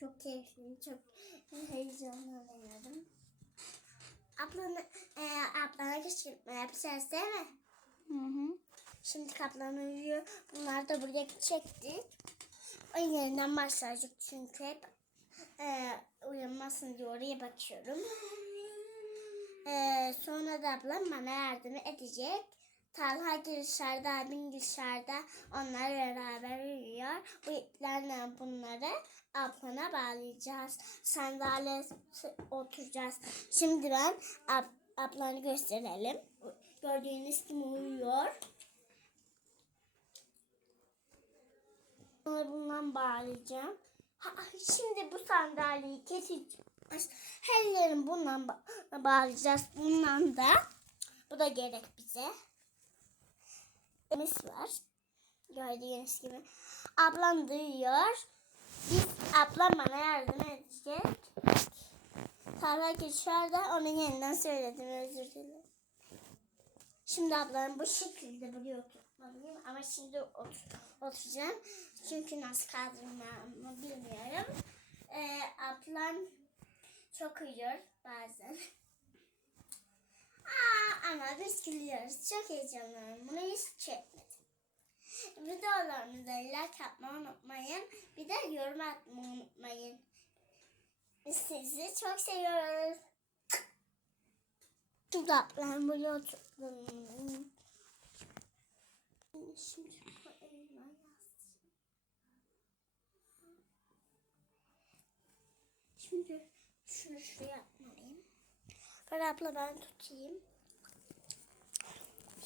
çok keyifliyim. Çok heyecanlanıyorum. Ablana, e, ablana kışkırtma yapacağız değil mi? Hı hı. Şimdi kaplan uyuyor. Bunlar da buraya gidecekti. O yerinden başlayacak çünkü hep e, uyanmasın diye oraya bakıyorum. E, sonra da ablam bana yardım edecek. Talha dışarıda, abim dışarıda. Onlar beraber uyuyor. Bu iplerle bunları ablana bağlayacağız. Sandalye oturacağız. Şimdi ben ab, ablanı gösterelim. Gördüğünüz gibi uyuyor. Bunları bundan bağlayacağım. Ha, şimdi bu sandalyeyi keseceğiz. Her yerini bundan ba- bağlayacağız. Bundan da. Bu da gerek bize. Mis var. Gördüğünüz gibi. Ablam duyuyor. Biz ablam bana yardım edecek. Tarla geçerde onun yeniden söyledim özür dilerim. Şimdi ablam bu şekilde buraya oturtmalıyım ama şimdi otur, oturacağım. Çünkü nasıl kaldırmamı bilmiyorum. Ee, ablam çok uyuyor bazen. Biz gülüyoruz. Çok heyecanlıyım. Bunu hiç çekmedim. Videolarımıza like atmayı unutmayın. Bir de yorum atmayı unutmayın. Sizi çok seviyoruz. Ablam buraya oturdum. Şimdi bu yazsın. Şimdi şunu şuraya atmalıyım. Ben abla ben tutayım.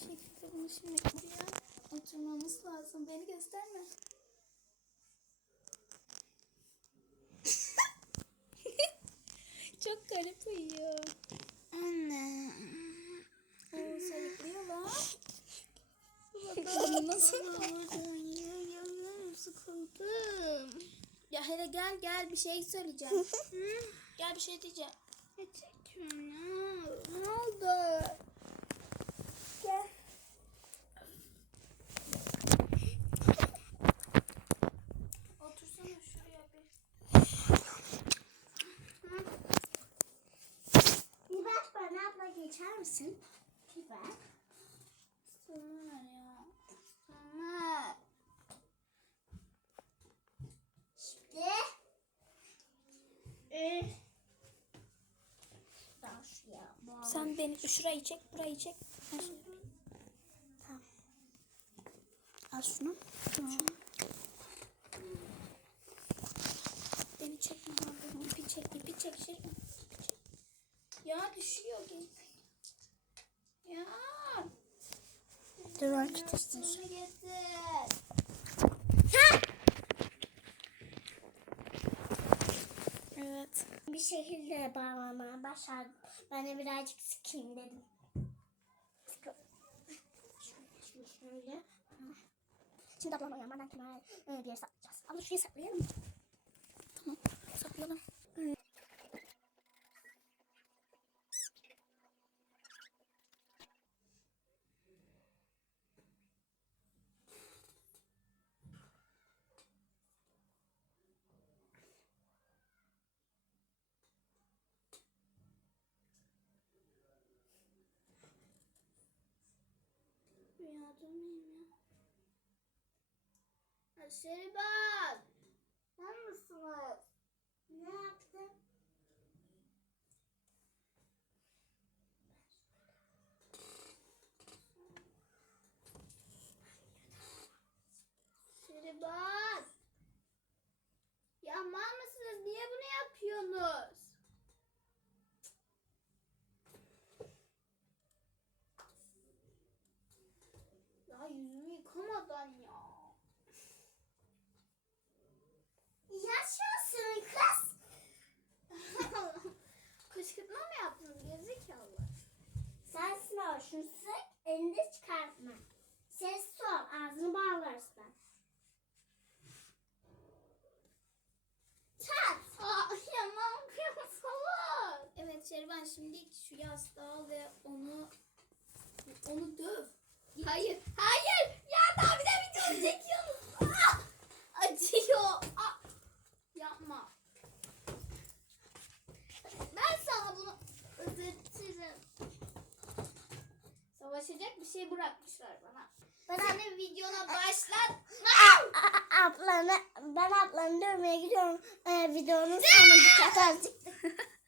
Şekilde bunu şimdi buraya oturmamız lazım. Beni gösterme. Çok garip uyuyor. Anne. Oo, sayıklıyor lan. Bakalım nasıl Sıkıldım. Ya hele gel gel bir şey söyleyeceğim. gel bir şey diyeceğim. Ne oldu? Gel. Otursana şuraya bir. Biber bana geçer misin? Biber. Sömer ya. Sömer. Şimdi. Ee. Sen beni şurayı çek, burayı çek. Tamam. Al şunu. Şunu. Beni çekme abi. İpi çek, ipi çek. Çek. Ya düşüyor. Gel. Ya. Dur getir. Evet. Bir şekilde bağlamaya başardım. Ben de birazcık sıkayım dedim. Şöyle. Şimdi ablam uyanmadan kenara e, bir yere saklayacağız. Abla şuraya saklayalım mı? Tamam. Saklayalım. Rüyada mıyım ya? Şeriban! Sen mısınız? Onu döv. Hayır. Hayır. Ya daha bir de video çekiyoruz. Ah, acıyor. Ah, yapma. Ben sana bunu ödetirim. Savaşacak bir şey bırakmışlar bana. Ben Senin videona ah! başlat. Ah! Ah! Ablanı, ben ablanı dövmeye gidiyorum. Ee, videonun sonunda kadar çıktı.